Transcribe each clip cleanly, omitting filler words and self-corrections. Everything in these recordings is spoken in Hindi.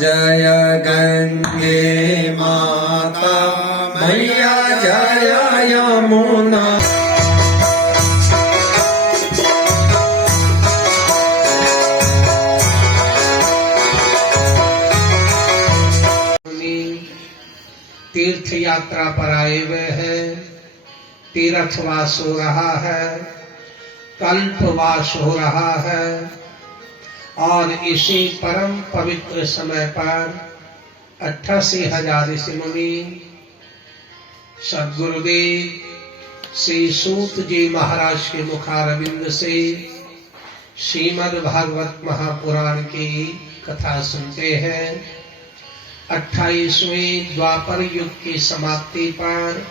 जय गंगे माता मैया जय यमुना। तीर्थ यात्रा पर आए हुए हैं, तीर्थवास हो रहा है, कल्पवास हो रहा है और इसी परम पवित्र समय पर 88,000 ऋषि मुनि सद्गुरुदेव श्री सूत जी महाराज के मुखारविंद से श्रीमद् भागवत महापुराण की कथा सुनते हैं। 28वें द्वापर युग की समाप्ति पर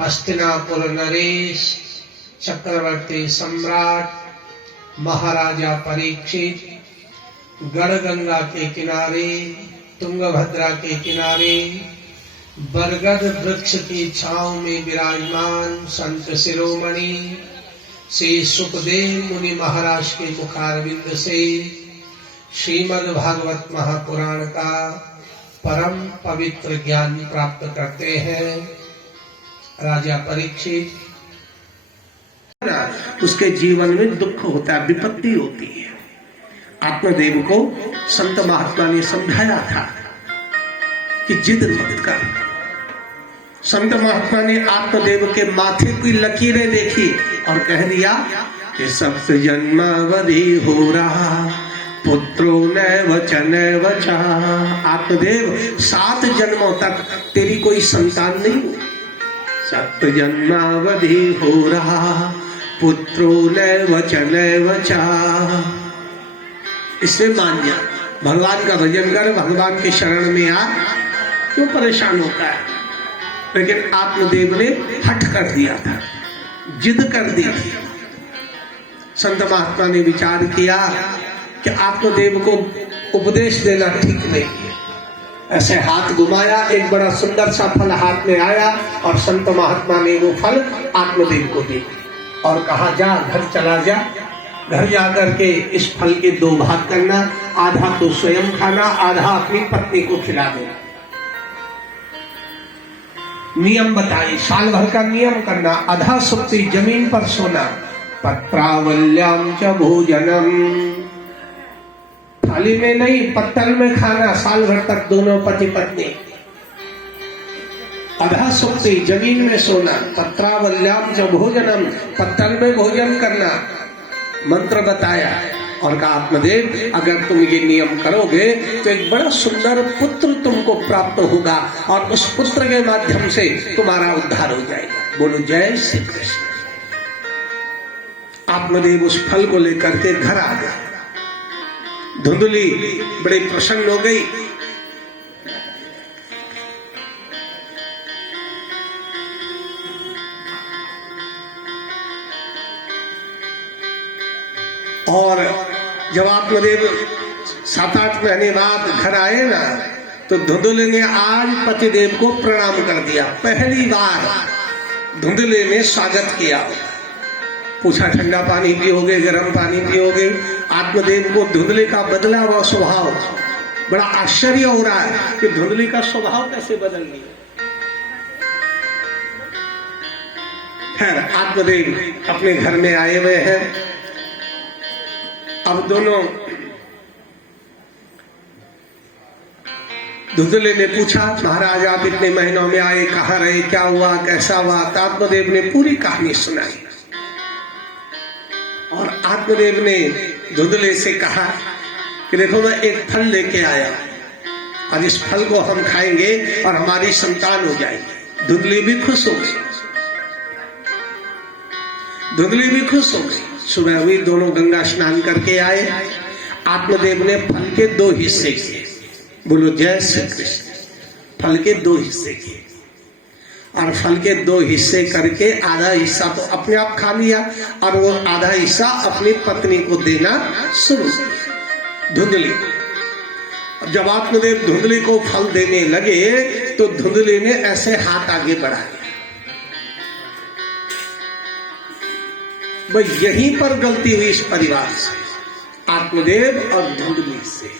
हस्तिनापुर नरेश चक्रवर्ती सम्राट महाराजा परीक्षित गढ़गंगा के किनारे तुंगभद्रा के किनारे बरगद वृक्ष की छांव में विराजमान संत शिरोमणि श्री सुखदेव मुनि महाराज के मुखारविंद से श्रीमद् भागवत महापुराण का परम पवित्र ज्ञान प्राप्त करते हैं। राजा परीक्षित उसके जीवन में दुख होता है, विपत्ति होती है। आत्मदेव को संत महात्मा ने समझाया था कि जिद मत कर। संत महात्मा ने आत्मदेव के माथे की लकीरें देखी और कह दिया कि सप्त जन्मावधि हो रहा पुत्रो नैव च नैव च। आत्मदेव 7 जन्मों तक तेरी कोई संतान नहीं हुई। सप्त जन्मावधि हो रहा पुत्रो नैव च नैव च। इसे मान जा, भगवान का भजन कर, भगवान के शरण में आ, क्यों परेशान होता है। लेकिन आत्मदेव ने हठ कर दिया था, जिद कर दी थी। संत महात्मा ने विचार किया कि आत्मदेव को उपदेश देना ठीक नहीं है। ऐसे हाथ घुमाया, एक बड़ा सुंदर सा फल हाथ में आया और संत महात्मा ने वो फल आत्मदेव को दे और कहा जा घर चला जा, घर जाकर के इस फल के 2 भाग करना, आधा तो स्वयं खाना, आधा अपनी पत्नी को खिला देना। नियम बताए, साल भर का नियम करना, आधा सुक्ति जमीन पर सोना, पत्रावल्याम च भोजनम, थाली में नहीं पत्तल में खाना, साल भर तक दोनों पति पत्नी। आधा सुक्ति जमीन में सोना, पत्रावल्याम च भोजनम, पत्तल में भोजन करना। मंत्र बताया और कहा आत्मदेव अगर तुम ये नियम करोगे तो एक बड़ा सुंदर पुत्र तुमको प्राप्त होगा और उस पुत्र के माध्यम से तुम्हारा उद्धार हो जाएगा। बोलो जय श्री कृष्ण। आत्मदेव उस फल को लेकर के घर आ गया। धुंधली बड़ी प्रसन्न हो गई। और जब आत्मदेव 7-8 महीने बाद घर आए ना, तो धुंधले ने आज पतिदेव को प्रणाम कर दिया। पहली बार धुंधले ने स्वागत किया। पूछा ठंडा पानी पियोगे, गर्म पानी पियोगे। आत्मदेव को धुंधले का बदला हुआ स्वभाव बड़ा आश्चर्य हो रहा है कि धुंधले का स्वभाव कैसे बदल गया। खैर आत्मदेव अपने घर में आए हुए हैं। अब दोनों धुंधले ने पूछा महाराज आप इतने महीनों में आए, कहाँ रहे, क्या हुआ, कैसा हुआ। आत्मदेव ने पूरी कहानी सुनाई और आत्मदेव ने धुंधले से कहा कि देखो मैं एक फल लेके आया और इस फल को हम खाएंगे और हमारी संतान हो जाएगी। धुंधले भी खुश हो गई। धुंधली भी खुश हो गई। सुबह हुई, दोनों गंगा स्नान करके आए। आत्मदेव ने फल के 2 हिस्से किए। बोलो जय श्री कृष्ण। फल के 2 हिस्से किए और फल के 2 हिस्से करके आधा हिस्सा तो अपने आप खा लिया और वो आधा हिस्सा अपनी पत्नी को देना शुरू किया। धुंधली जब आत्मदेव धुंधली को फल देने लगे तो धुंधली ने ऐसे हाथ आगे बढ़ाया। वह यहीं पर गलती हुई इस परिवार से, आत्मदेव और धुंधली से।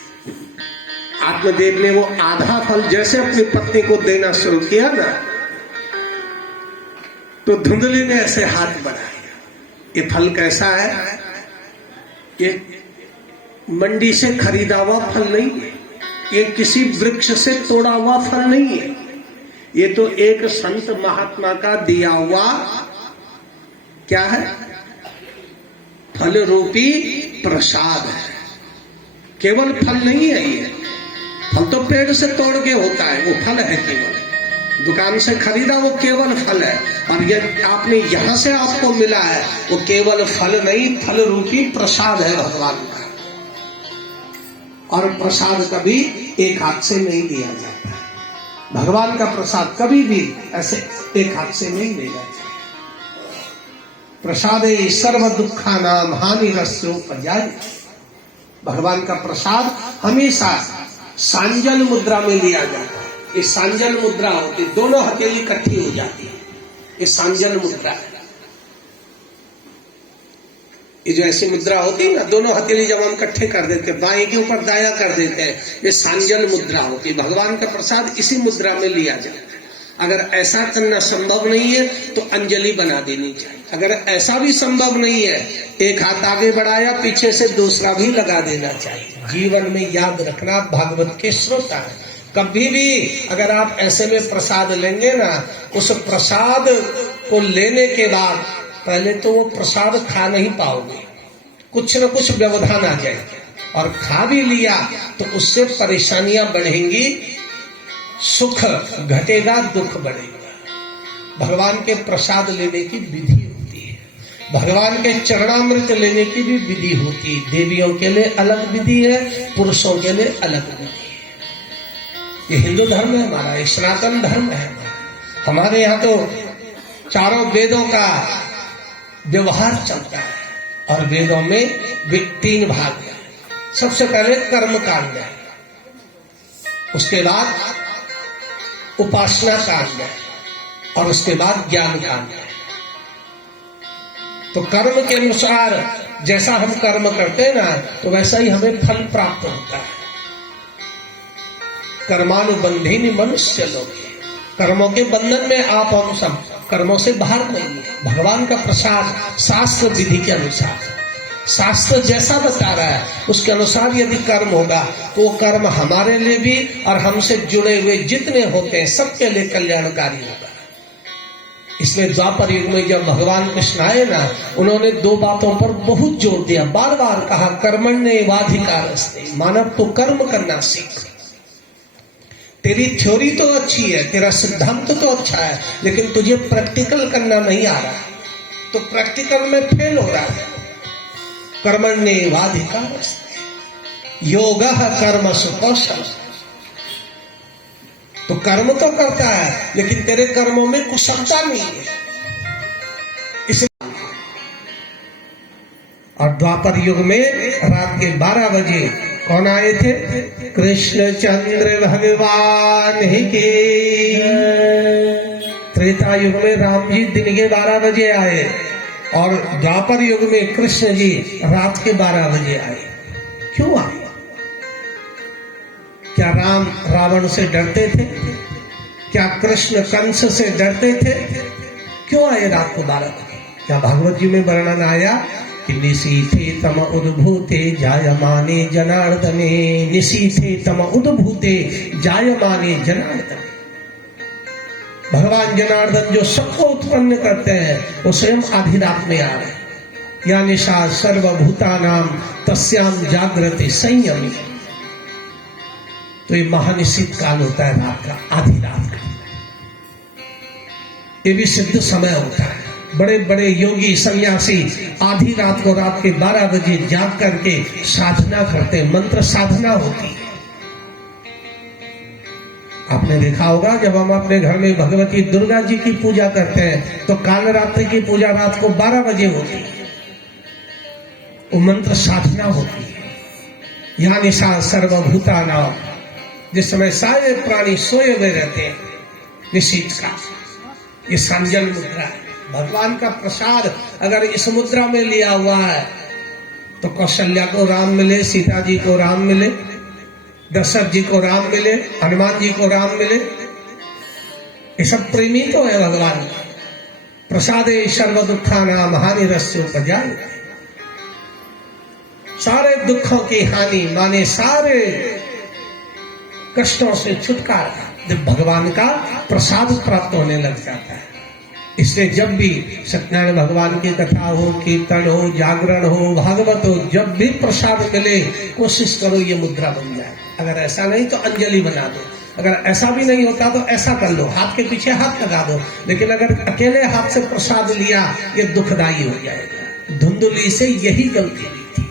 आत्मदेव ने वो आधा फल जैसे अपनी पत्नी को देना शुरू किया ना, तो धुंधली ने ऐसे हाथ बढ़ाया। ये फल कैसा है? ये मंडी से खरीदा हुआ फल नहीं है, ये किसी वृक्ष से तोड़ा हुआ फल नहीं है, ये तो एक संत महात्मा का दिया हुआ क्या है? फल रूपी प्रसाद है। केवल फल नहीं है ये, फल तो पेड़ से तोड़ के होता है, वो फल है केवल। दुकान से खरीदा वो केवल फल है, और ये आपने यहां से आपको मिला है वो केवल फल नहीं, फल रूपी प्रसाद है भगवान का। और प्रसाद कभी एक हाथ से नहीं लिया जाता है, भगवान का प्रसाद कभी भी ऐसे एक हाथ से नहीं लिया जाता। प्रसादे सर्व दुखा नाम हानि रस्योपजाय। भगवान का प्रसाद हमेशा सांजल मुद्रा में लिया जाता है। ये सांजल मुद्रा होती, दोनों हथेली इकट्ठी हो जाती है, ये सांजल मुद्रा है। ये जो ऐसी मुद्रा होती है ना, दोनों हथेली जब हम इकट्ठे कर देते हैं, बाएं के ऊपर दाया कर देते हैं, ये सांजल मुद्रा होती है। भगवान का प्रसाद इसी मुद्रा में लिया जाता है। अगर ऐसा करना संभव नहीं है तो अंजलि बना देनी चाहिए। अगर ऐसा भी संभव नहीं है, एक हाथ आगे बढ़ाया, पीछे से दूसरा भी लगा देना चाहिए। जीवन में याद रखना, भागवत के श्रोता है, कभी भी अगर आप ऐसे में प्रसाद लेंगे ना, उस प्रसाद को लेने के बाद पहले तो वो प्रसाद खा नहीं पाओगे, कुछ न कुछ व्यवधान आ जाएगा, और खा भी लिया तो उससे परेशानियां बढ़ेंगी, सुख घटेगा, दुख बढ़ेगा। भगवान के प्रसाद लेने की विधि होती है, भगवान के चरणामृत लेने की भी विधि होती है। देवियों के लिए अलग विधि है, पुरुषों के लिए अलग विधि है। ये हिंदू धर्म है हमारा, ये सनातन धर्म है हमारे यहाँ तो चारों वेदों का व्यवहार चलता है, और वेदों में 3 भाग है। सबसे पहले कर्म कांड है, उसके बाद उपासना कांड है, और उसके बाद ज्ञान कांड है। तो कर्म के अनुसार जैसा हम कर्म करते हैं ना, तो वैसा ही हमें फल प्राप्त होता है। कर्मानुबंधिनी मनुष्य लोग, कर्मों के बंधन में आप हम सब कर्मों से बाहर नहीं है। भगवान का प्रसाद शास्त्र विधि के अनुसार, शास्त्र जैसा बता रहा है उसके अनुसार यदि कर्म होगा तो वो कर्म हमारे लिए भी और हमसे जुड़े हुए जितने होते हैं सबके लिए कल्याणकारी होगा। इसलिए द्वापर युग में जब भगवान कृष्ण आए ना, उन्होंने 2 बातों पर बहुत जोर दिया, बार बार कहा कर्मण्येवाधिकारस्ते, मानव तो कर्म करना सीख। तेरी थ्योरी तो अच्छी है, तेरा सिद्धांत तो अच्छा है, लेकिन तुझे प्रैक्टिकल करना नहीं आ रहा, तो प्रैक्टिकल में फेल हो रहा है। कर्मण्येवाधिकारस्ते योगः कर्मसु कौशलम्। तो कर्म तो करता है, लेकिन तेरे कर्मों में कुशलता नहीं है। इसलिए और द्वापर युग में रात के 12 बजे कौन आए थे? कृष्णचंद्र भगवान ही के। त्रेता युग में राम जी दिन के 12 बजे आए, और द्वापर युग में कृष्ण जी रात के 12 बजे आए। क्यों आए? क्या राम रावण से डरते थे? क्या कृष्ण कंस से डरते थे? क्यों आए रात को 12 बजे? क्या भागवत जी में वर्णन आया कि निशीथे तम उद्भूते जायमाने जनार्दने, निशीथे तम उद्भूते जायमाने जनार्दने। भगवान जनार्दन जो सबको उत्पन्न करते हैं, वो स्वयं आधी रात में आ रहे हैं। या निशा सर्वभूतानाम तस्याम जागृति संयमी। तो ये महानिशित काल होता है रात का, आधी रात का। ये भी सिद्ध समय होता है। बड़े बड़े योगी सन्यासी आधी रात को, रात के 12 बजे जाग करके साधना करते, मंत्र साधना होती है। आपने देखा होगा जब हम अपने घर में भगवती दुर्गा जी की पूजा करते हैं तो काल रात्रि की पूजा रात को 12 बजे होती है, वो मंत्र साधना होती है। यहाँ निशा सर्वभूतानाम, जिस समय सारे प्राणी सोए हुए रहते हैं, निशीथ का ये सांजल मुद्रा है। भगवान का प्रसाद अगर इस मुद्रा में लिया हुआ है तो कौशल्या को राम मिले, सीता जी को राम मिले, दशरथ जी को राम मिले, हनुमान जी को राम मिले, ये सब प्रेमी तो है भगवान। प्रसादे सर्व दुखानाम हानि रस्य उपजाय। सारे दुखों की हानि माने सारे कष्टों से छुटकारा जब भगवान का प्रसाद प्राप्त होने लग जाता है। इसलिए जब भी सत्यनारायण भगवान की कथा हो, कीर्तन हो, जागरण हो, भागवत हो, जब भी प्रसाद मिले कोशिश करो ये मुद्रा बन जाए। अगर ऐसा नहीं तो अंजलि बना दो। अगर ऐसा भी नहीं होता तो ऐसा कर लो, हाथ के पीछे हाथ लगा दो। लेकिन अगर अकेले हाथ से प्रसाद लिया ये दुखदाई हो जाएगा। धुंधली से यही गलती हुई थी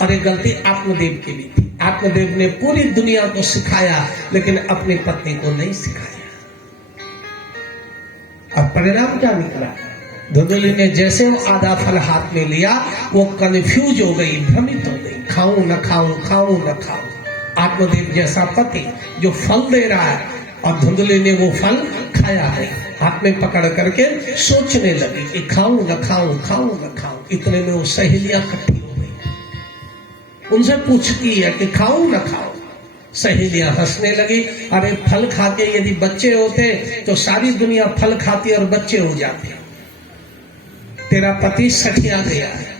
और ये गलती आत्मदेव की भी थी। आत्मदेव ने पूरी दुनिया को सिखाया लेकिन अपनी पत्नी को नहीं सिखाया। अब परिणाम क्या निकला? धुंधली ने जैसे वो आधा फल हाथ में लिया वो कंफ्यूज हो गई, भ्रमित हो गई, खाऊं न खाऊं, खाऊं न खाऊं। आत्मदेव जैसा पति जो फल दे रहा है और धुंधली ने वो फल खाया है, हाथ में पकड़ करके सोचने लगी कि खाऊं न खाऊं, खाऊं न खाऊं। इतने में वो सहेलियां इकट्ठी हो गई, उनसे पूछती है कि खाऊं न खाऊं। सहेलियां हंसने लगी, अरे फल खा के यदि बच्चे होते तो सारी दुनिया फल खाती और बच्चे हो जाते। तेरा पति सठिया गया है।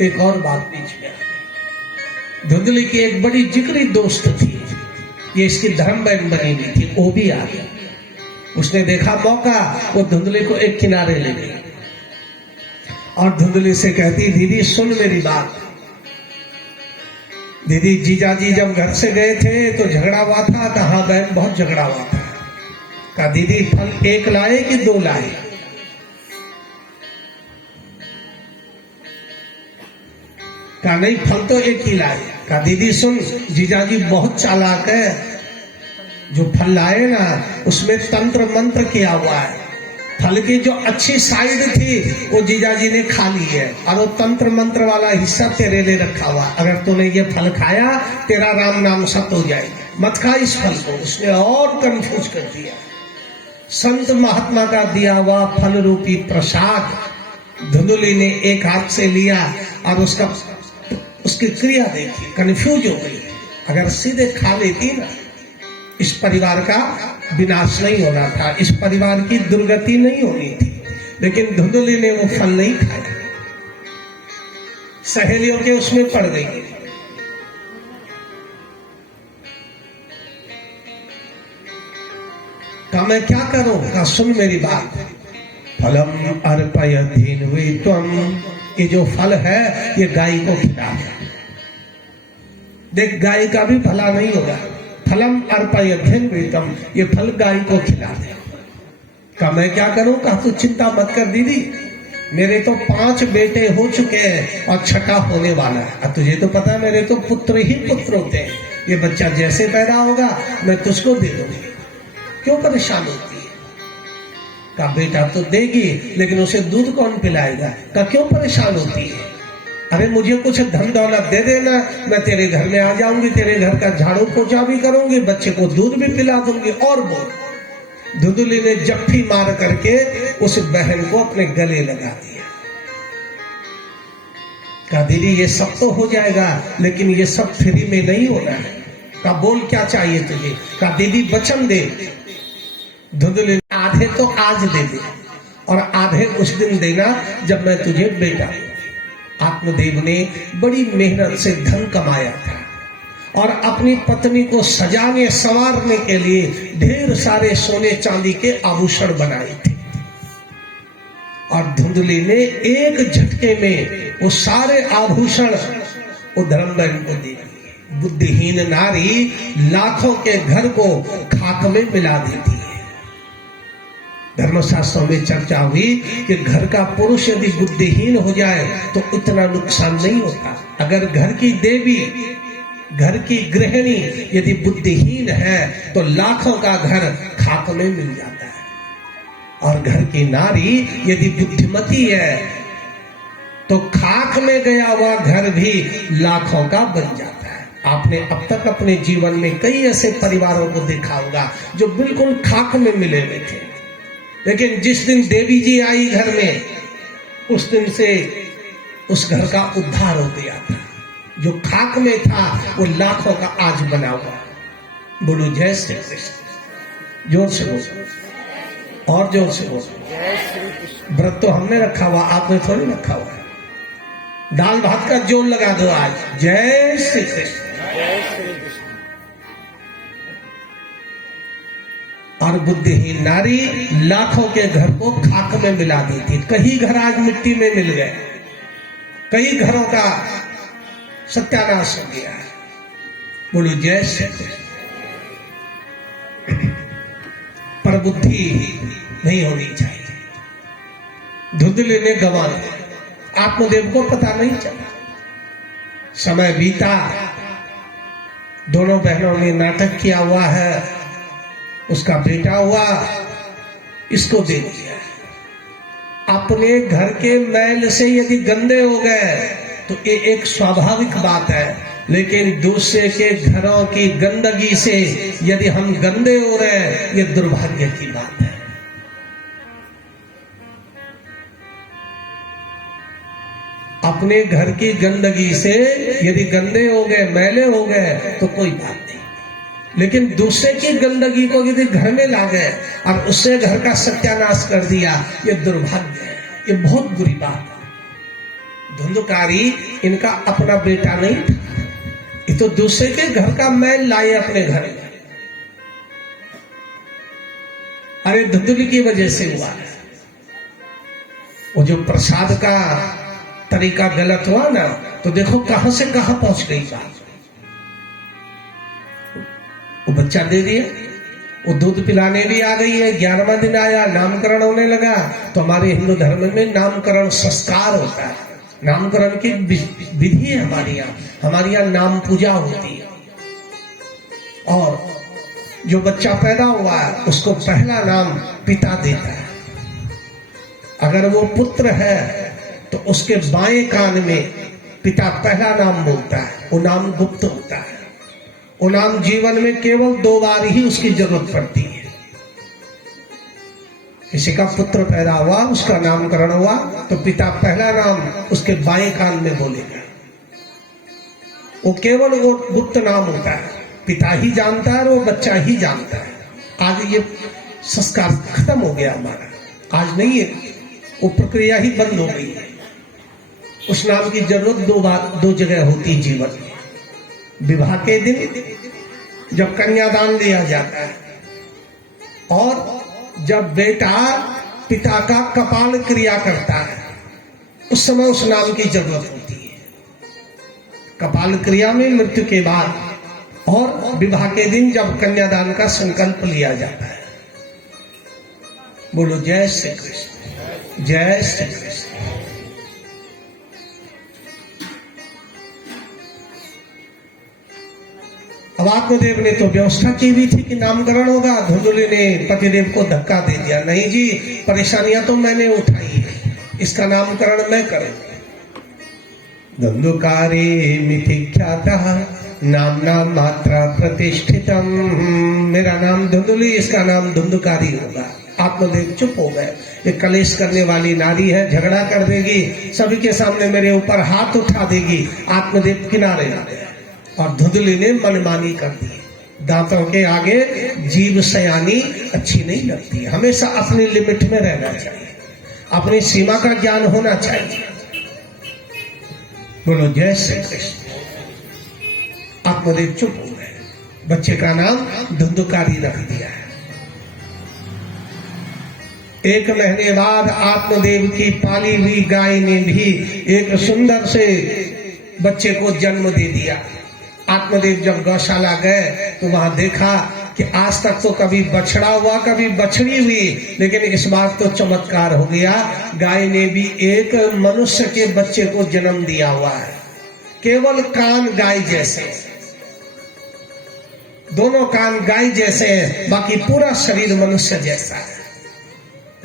एक और बात बीच में आ गई। धुंधली की एक बड़ी जिगरी दोस्त थी, ये इसकी धर्म बहन बनी हुई थी, वो भी आ गई। उसने देखा मौका, वो धुंधली को एक किनारे ले गई और धुंधली से कहती, दीदी सुन मेरी बात। दीदी जीजाजी जब घर से गए थे तो झगड़ा हुआ था। कहा बहन बहुत झगड़ा हुआ था। कहा दीदी फल एक लाए कि दो लाए? कहा नहीं फल तो एक ही लाए। कहा दीदी सुन, जीजाजी बहुत चालाक है, जो फल लाए ना उसमें तंत्र मंत्र किया हुआ है। फल की जो अच्छी साइड थी वो जीजाजी ने खा ली है और वो तंत्र मंत्र वाला हिस्सा तेरे लिए रखा हुआ। अगर तूने ये फल खाया तेरा राम नाम सत हो जाएगा, मत खा इस फल को। उसने और कंफ्यूज कर दिया। संत महात्मा का दिया हुआ फल रूपी प्रसाद धुंधली ने एक हाथ से लिया और उसकी क्रिया देखी, कंफ्यूज हो गई। अगर सीधे खा लेती ना इस परिवार का विनाश नहीं होना था, इस परिवार की दुर्गति नहीं होनी थी। लेकिन धुंधली ने वो फल नहीं खाया, सहेलियों के उसमें पड़ गई। कहा मैं क्या करूं? कहा सुन मेरी बात। फलम अर्पयधीन हुई त्वम, ये जो फल है ये गाय को खिला। देख गाय का भी भला नहीं होगा। फलम अर्पयधीन हुई त्वम, ये फल गाय को खिला दे। कहा मैं क्या करूं? कहा तू चिंता मत कर दीदी, मेरे तो 5 बेटे हो चुके हैं और छठा होने वाला है। अब तुझे तो पता है मेरे तो पुत्र ही पुत्र होते हैं। ये बच्चा जैसे पैदा होगा मैं तुझको दे दूंगी, क्यों परेशान होती है? कहा बेटा तो देगी लेकिन उसे दूध कौन पिलाएगा? कहा क्यों परेशान होती है? अरे मुझे कुछ धन दौलत दे देना, मैं तेरे घर में आ जाऊंगी, तेरे घर का झाड़ू पोछा भी करूंगी, बच्चे को दूध भी पिला दूंगी। और बोल। धुंधली ने जफ्फी मार करके उस बहन को अपने गले लगा दिया। कहा दीदी ये सब तो हो जाएगा लेकिन ये सब फ्री में नहीं होना है। कहा बोल क्या चाहिए तुझे? कहा दीदी वचन दे। धुंधली ने आधे तो आज दे दे और आधे उस दिन देना जब मैं तुझे बेटा। आत्मदेव ने बड़ी मेहनत से धन कमाया था और अपनी पत्नी को सजाने संवारने के लिए ढेर सारे सोने चांदी के आभूषण बनाए थे। और धुंधली ने एक झटके में वो सारे आभूषण वो धर्मबहन को दे दिए। बुद्धिहीन नारी लाखों के घर को खाक में मिला देती है। धर्मशास्त्रों में चर्चा हुई कि घर का पुरुष यदि बुद्धिहीन हो जाए तो इतना नुकसान नहीं होता। अगर घर की देवी, घर की गृहिणी यदि बुद्धिहीन है तो लाखों का घर खाक में मिल जाता है। और घर की नारी यदि बुद्धिमती है तो खाक में गया हुआ घर भी लाखों का बन जाता है। आपने अब तक अपने जीवन में कई ऐसे परिवारों को देखा होगा जो बिल्कुल खाक में मिले हुए थे, लेकिन जिस दिन देवी जी आई घर में उस दिन से उस घर का उद्धार हो गया था। जो खाक में था वो लाखों का आज बना हुआ। बोलो जय श्री कृष्ण। जोर से बोलो और जोर से बोलो। व्रत तो हमने रखा हुआ, आपने थोड़ी रखा हुआ। दाल भात का जोर लगा दो आज। जय श्री कृष्ण। जय श्री कृष्ण। और बुद्धिहीन नारी लाखों के घर को खाक में मिला दी थी। कई घर आज मिट्टी में मिल गए, कई घरों का सत्यानाश हो गया। बोलो जय श्री कृष्ण। पर बुद्धि नहीं होनी चाहिए। धुंधले ने गंवा दिया, आत्मदेव को पता नहीं चला। समय बीता, दोनों बहनों ने नाटक किया हुआ है, उसका बेटा हुआ, इसको दे दिया। अपने घर के मैल से यदि गंदे हो गए तो ये एक स्वाभाविक बात है, लेकिन दूसरे के घरों की गंदगी से यदि हम गंदे हो रहे हैं, ये दुर्भाग्य की बात है। अपने घर की गंदगी से यदि गंदे हो गए, मैले हो गए तो कोई बात नहीं, लेकिन दूसरे की गंदगी को यदि घर में ला गए और उससे घर का सत्यानाश कर दिया, ये दुर्भाग्य है, ये बहुत बुरी बात है। धुंधकारी इनका अपना बेटा नहीं था, ये तो दूसरे के घर का मैल लाए अपने घर में। अरे धुंधली की वजह से हुआ है। वो जो प्रसाद का तरीका गलत हुआ ना, तो देखो कहां से कहां पहुंच गई बात। वो बच्चा दे दिए, वो दूध पिलाने भी आ गई है। 11वां दिन आया, नामकरण होने लगा। तो हमारे हिंदू धर्म में नामकरण संस्कार होता है, नामकरण की विधि है हमारे यहाँ नाम पूजा होती है। और जो बच्चा पैदा हुआ है उसको पहला नाम पिता देता है। अगर वो पुत्र है तो उसके बाएं कान में पिता पहला नाम बोलता है, वो नाम गुप्त होता है। वो नाम जीवन में केवल 2 बार ही उसकी जरूरत पड़ती है। किसी का पुत्र पैदा हुआ, उसका नामकरण हुआ, तो पिता पहला नाम उसके बाएं कान में बोलेगा। वो केवल वो गुप्त नाम होता है, पिता ही जानता है और वो बच्चा ही जानता है। आज ये संस्कार खत्म हो गया हमारा, आज नहीं है, वो प्रक्रिया ही बंद हो गई है। उस नाम की जरूरत 2 जगह होती है जीवन में। विवाह के दिन जब कन्यादान दिया जाता है, और जब बेटा पिता का कपाल क्रिया करता है, उस समय उस नाम की जरूरत होती है। कपाल क्रिया में मृत्यु के बाद और विवाह के दिन जब कन्यादान का संकल्प लिया जाता है। बोलो जय श्री कृष्ण। जय श्री कृष्ण। अब आत्मदेव ने तो व्यवस्था की हुई थी कि नामकरण होगा। धुंधली ने पतिदेव को धक्का दे दिया, नहीं जी, परेशानियां तो मैंने उठाई है, इसका नामकरण मैं करूं। धुंधुकारी मिथि ख्यातः नामना मात्रा प्रतिष्ठितम। मेरा नाम धुंधली, इसका नाम धुंधुकारी होगा। आत्मदेव चुप हो गए। ये कलेश करने वाली नारी है, झगड़ा कर देगी, सभी के सामने मेरे ऊपर हाथ उठा देगी। आत्मदेव किनारे आ गए और धुंधली ने मनमानी कर दी। दांतों के आगे जीभ सयानी अच्छी नहीं लगती, हमेशा अपनी लिमिट में रहना चाहिए, अपनी सीमा का ज्ञान होना चाहिए। बोलो जय श्री कृष्ण। आत्मदेव चुप हो गए, बच्चे का नाम धुंधुकारी रख दिया है। 1 महीने बाद आत्मदेव की पाली हुई गाय ने भी एक सुंदर से बच्चे को जन्म दे दिया। आत्मदेव जब गौशाला गए तो वहां देखा कि आज तक तो कभी बछड़ा हुआ, कभी बछड़ी हुई, लेकिन इस बार तो चमत्कार हो गया, गाय ने भी एक मनुष्य के बच्चे को जन्म दिया हुआ है। केवल कान गाय जैसे, दोनों कान गाय जैसे हैं, बाकी पूरा शरीर मनुष्य जैसा है।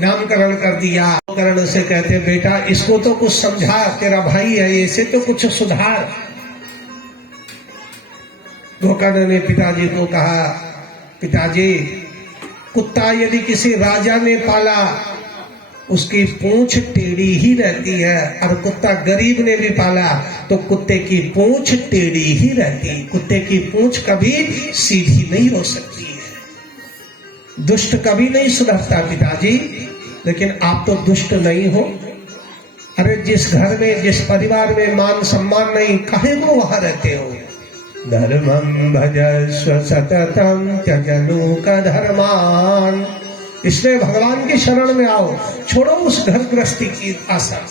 नामकरण कर दिया। नामकरण से कहते, बेटा इसको तो कुछ समझा, तेरा भाई है, इसे तो कुछ सुधार। गोकर्ण ने पिताजी को कहा, पिताजी कुत्ता यदि किसी राजा ने पाला, उसकी पूंछ टेढ़ी ही रहती है। और कुत्ता गरीब ने भी पाला तो कुत्ते की पूंछ टेढ़ी ही रहती, कुत्ते की पूंछ कभी सीधी नहीं हो सकती है। दुष्ट कभी नहीं सुधरता पिताजी, लेकिन आप तो दुष्ट नहीं हो। अरे जिस घर में, जिस परिवार में मान सम्मान नहीं, काहे को वहां रहते हो? धर्मं भजस्व सततम त्यजनु का धर्मान। इसलिए भगवान की शरण में आओ, छोड़ो उस घर गृहस्थी की आशा।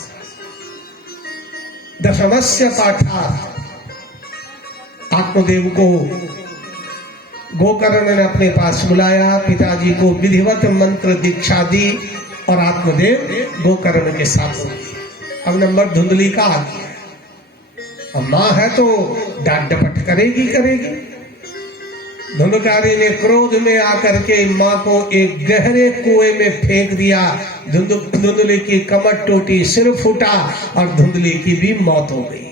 दशमस्य पाठात्, आत्मदेव को गोकर्ण ने अपने पास बुलाया, पिताजी को विधिवत मंत्र दीक्षा दी और आत्मदेव गोकर्ण के साथ हुए। अब नंबर धुंधली का आ गया। अब मां है तो डांट डपट करेगी करेगी। धुंधकारी ने क्रोध में आकर के मां को एक गहरे कुएं में फेंक दिया। धुंधली की कमर टूटी, सिर फूटा और धुंधली की भी मौत हो गई।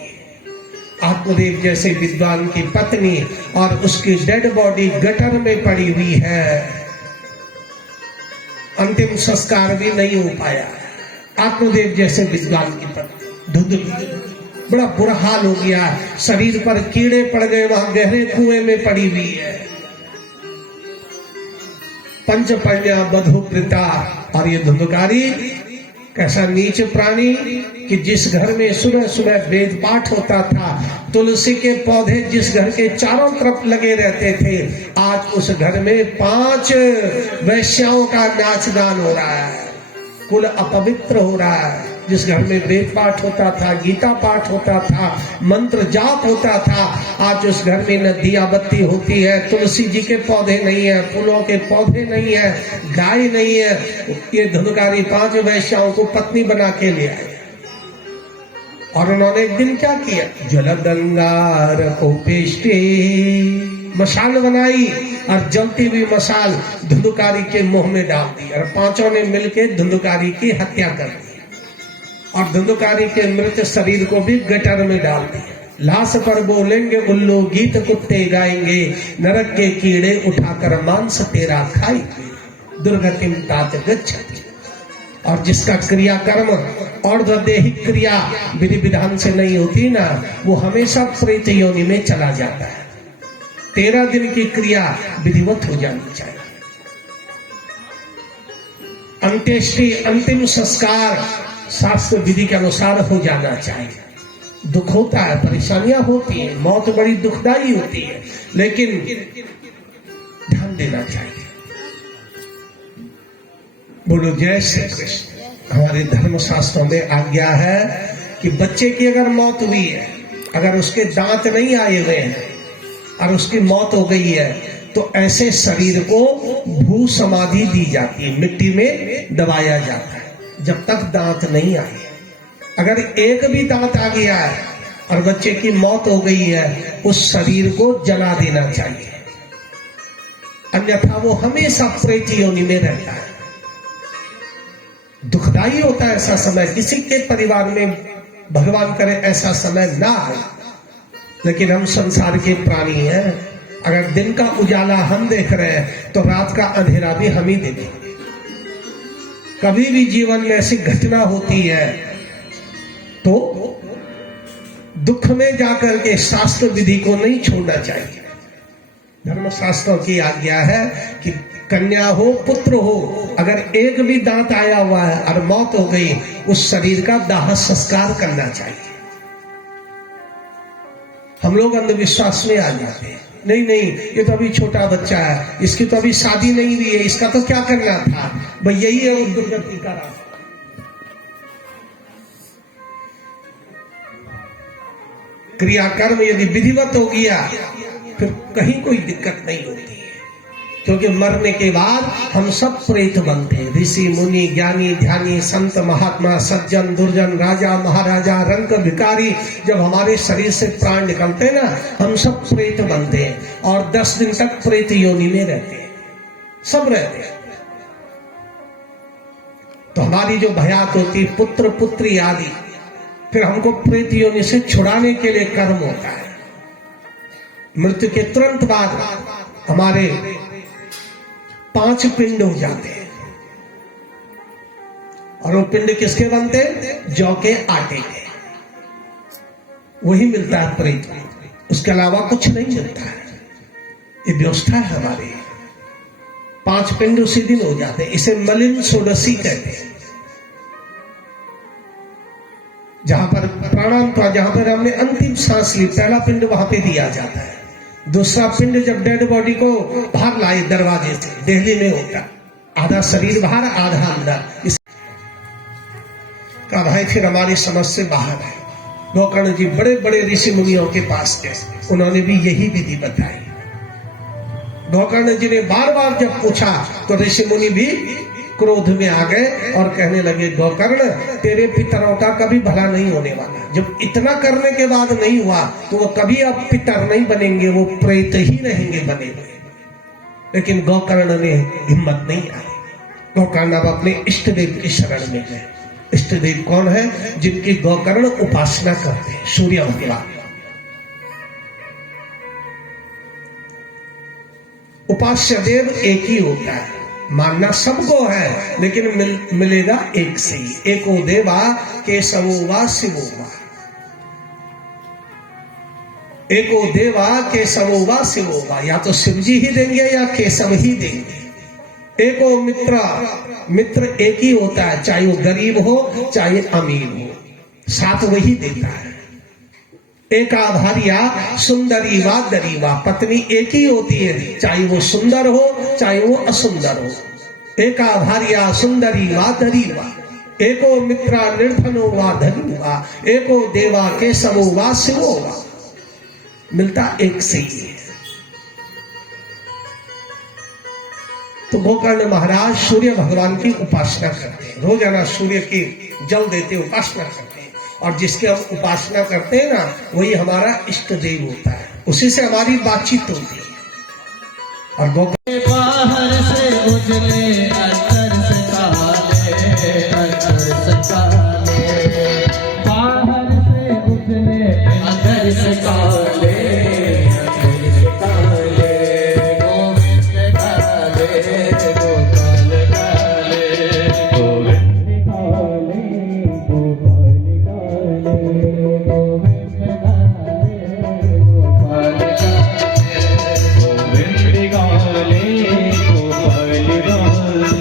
आत्मदेव जैसे विद्वान की पत्नी और उसकी डेड बॉडी गटर में पड़ी हुई है, अंतिम संस्कार भी नहीं हो पाया। आत्मदेव जैसे विद्वान की पत्नी धुंधली, बड़ा बुरा हाल हो गया। शरीर पर कीड़े पड़ गए, वहां गहरे कुएं में पड़ी हुई है। पंचपर्या बधुकृता। और ये धुंधकारी कैसा नीच प्राणी कि जिस घर में सुबह सुबह वेद पाठ होता था, तुलसी के पौधे जिस घर के चारों तरफ लगे रहते थे, आज उस घर में 5 वैश्याओं का नाच गान हो रहा है, कुल अपवित्र हो रहा है। जिस घर में वेद पाठ होता था, गीता पाठ होता था, मंत्र जाप होता था, आज उस घर में न दिया बत्ती होती है, तुलसी जी के पौधे नहीं है, फूलों के पौधे नहीं है, गाय नहीं है। ये धुंधकारी 5 वैश्याओं को पत्नी बना के ले आए। और उन्होंने एक दिन क्या किया? जलदंगार को पेष्टे, मशाल बनाई और जलती हुई मशाल धुंधकारी के मुंह में डाल दी और 5 ने मिलकर धुंधकारी की हत्या कर दी और धुंधकारी के मृत शरीर को भी गटर में डाल दिया। लाश पर बोलेंगे उल्लू, गीत कुत्ते गाएंगे, नरक के कीड़े उठाकर मांस तेरा खाएंगे, दुर्गतिम तात गच्छति। और जिसका क्रियाकर्म और दैहिक क्रिया विधि विधान से नहीं होती ना, वो हमेशा प्रेत योनि में चला जाता है। 13 दिन की क्रिया विधिवत हो जानी चाहिए। अंत्येष्टि, अंतिम संस्कार शास्त्र विधि के अनुसार हो जाना चाहिए। दुख होता है, परेशानियां होती हैं, मौत बड़ी दुखदाई होती है, लेकिन ध्यान देना चाहिए। बोलो जय श्री कृष्ण। हमारे धर्म शास्त्रों में आज्ञा है कि बच्चे की अगर मौत हुई है, अगर उसके दांत नहीं आए हुए हैं और उसकी मौत हो गई है, तो ऐसे शरीर को भू समाधि दी जाती है, मिट्टी में दबाया जाता है जब तक दांत नहीं आए। अगर एक भी दांत आ गया है और बच्चे की मौत हो गई है, उस शरीर को जला देना चाहिए, अन्यथा वो हमेशा प्रेत योनि में रहता है। दुखदाई होता है ऐसा समय, किसी के परिवार में भगवान करे ऐसा समय ना आए, लेकिन हम संसार के प्राणी हैं। अगर दिन का उजाला हम देख रहे हैं तो रात का अंधेरा भी हम ही देखेंगे। कभी भी जीवन में ऐसी घटना होती है तो दुख में जाकर के शास्त्र विधि को नहीं छोड़ना चाहिए। धर्म शास्त्रों की आज्ञा है कि कन्या हो पुत्र हो, अगर एक भी दांत आया हुआ है और मौत हो गई, उस शरीर का दाह संस्कार करना चाहिए। हम लोग अंधविश्वास में आ जाते हैं, नहीं नहीं ये तो अभी छोटा बच्चा है, इसकी तो अभी शादी नहीं हुई है, इसका तो क्या करना था। भाई यही है उस दुर्गति का रास्ता। क्रियाकर्म यदि विधिवत हो गया फिर कहीं कोई दिक्कत नहीं होती है, क्योंकि मरने के बाद हम सब प्रेत बनते हैं। ऋषि मुनि ज्ञानी ध्यानी संत महात्मा सज्जन दुर्जन राजा महाराजा रंक भिखारी, जब हमारे शरीर से प्राण निकलते हैं ना, हम सब प्रेत बनते हैं और 10 दिन तक प्रेत योनि में रहते हैं, सब रहते हैं। तो हमारी जो भयात होती पुत्र पुत्री आदि, फिर हमको प्रेत योनि से छुड़ाने के लिए कर्म होता है। मृत्यु के तुरंत बाद हमारे 5 पिंड हो जाते हैं और वो पिंड किसके बनते? जौ के आटे के। वही मिलता है प्रेत को, उसके अलावा कुछ नहीं मिलता है। ये व्यवस्था है हमारी। 5 पिंड उसी दिन हो जाते हैं। इसे मलिन षोडशी कहते हैं। जहां पर प्राणांत हुआ, जहां पर हमने अंतिम सांस ली, पहला पिंड वहां पे दिया जाता है। दूसरा पिंड जब डेड बॉडी को बाहर लाए दरवाजे से, दिल्ली में होता, आधा शरीर बाहर आधा अंदर। इस का भाई फिर हमारी समझ से बाहर है। गोकर्ण जी बड़े बड़े ऋषि मुनियों के पास गए, उन्होंने भी यही विधि बताई। गोकर्ण जी ने बार बार जब पूछा तो ऋषि मुनि भी क्रोध में आ गए और कहने लगे, गोकर्ण तेरे पितरों का कभी भला नहीं होने वाला। जब इतना करने के बाद नहीं हुआ तो वो कभी अब पितर नहीं बनेंगे, वो प्रेत ही रहेंगे बने हुए। लेकिन गोकर्ण ने हिम्मत नहीं आई। गोकर्ण अब अपने इष्ट देव की शरण में गए। इष्ट देव कौन है? जिनकी गोकर्ण उपासना करते हैं, सूर्य भगवान। उपास्य देव एक ही होता है, मानना सबको है, लेकिन मिलेगा एक से ही। एको देवा केशवो वा शिवो वा, एको देवा केशवो वा शिवो वा। या तो शिव जी ही देंगे या केशव ही देंगे। एको मित्र एक ही होता है, चाहे वो गरीब हो चाहे अमीर हो, साथ वही देता है। एका भार्या सुंदरी वा दरीवा, पत्नी एक ही होती है, चाहे वो सुंदर हो चाहे वो असुंदर हो। एका भार्या सुंदरी वा दरीवा, एको मित्रा निर्धनो वा धनी वा, एको देवा केशवो वा शिवो वा। मिलता एक से ही है। तो गोकर्ण महाराज सूर्य भगवान की उपासना करते हैं, रोजाना सूर्य की जल देते, उपासना करते हैं। और जिसके हम उपासना करते हैं ना, वही हमारा इष्ट देव होता है, उसी से हमारी बातचीत होती है। और गोकर्ण बाहर से उजले अंदर से काले, अंदर से काले, बाहर से उजले अंदर से काले, अंदर से काले, गोविंद काले, गोपाल काले, गोविंद काले, गोपाल काले, गोविंद काले, गोपाल काले, गोविंद काले, गोपाल काले।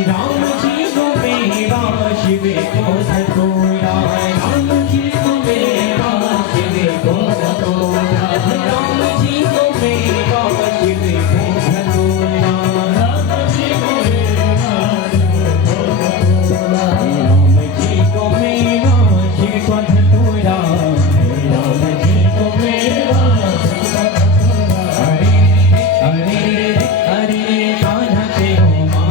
राम जी को मेरा शिव को सतोरा, राम जी को मेरा शिव को सतोरा, राम जी को मेरा शिव को सतोरा, राम जी को मेरा शिव को सतोरा, राम जी को मेरा शिव को सतोरा, राम जी को मेरा शिव को सतोरा। हरे हरे हरे कान्हा तेरो माँ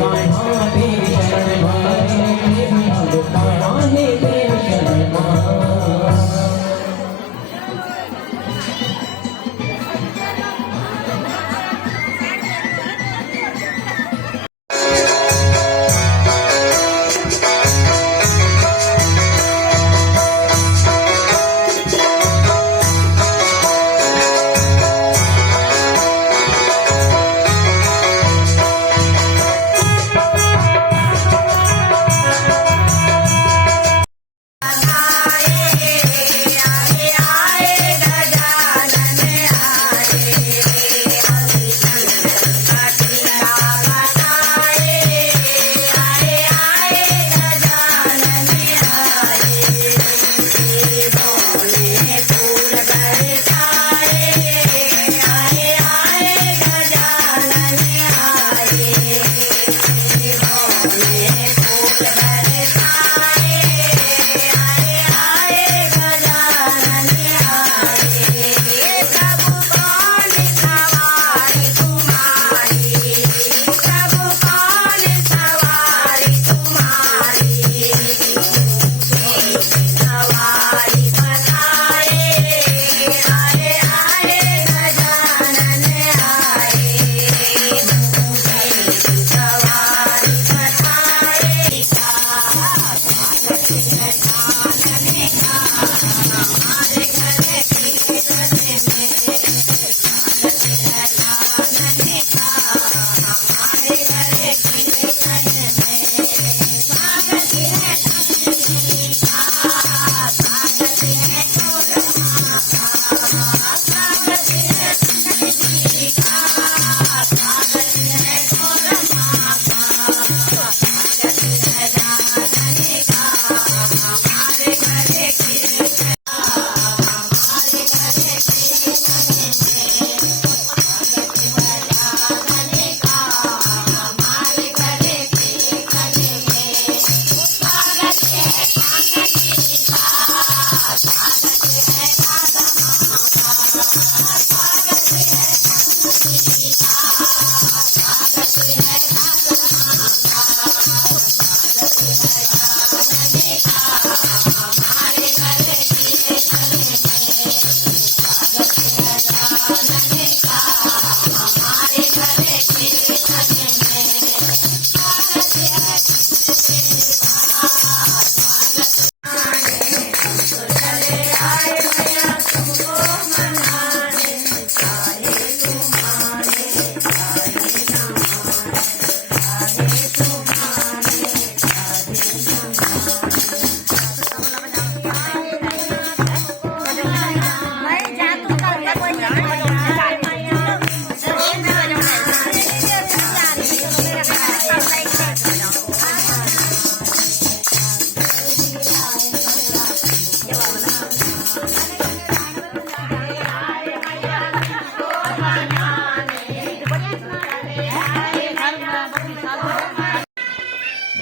कान्हा तेरी शरण मारे अब कान्हा है तेरी शरण मारे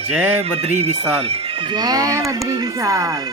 जय बद्री विशाल। जय बद्री विशाल।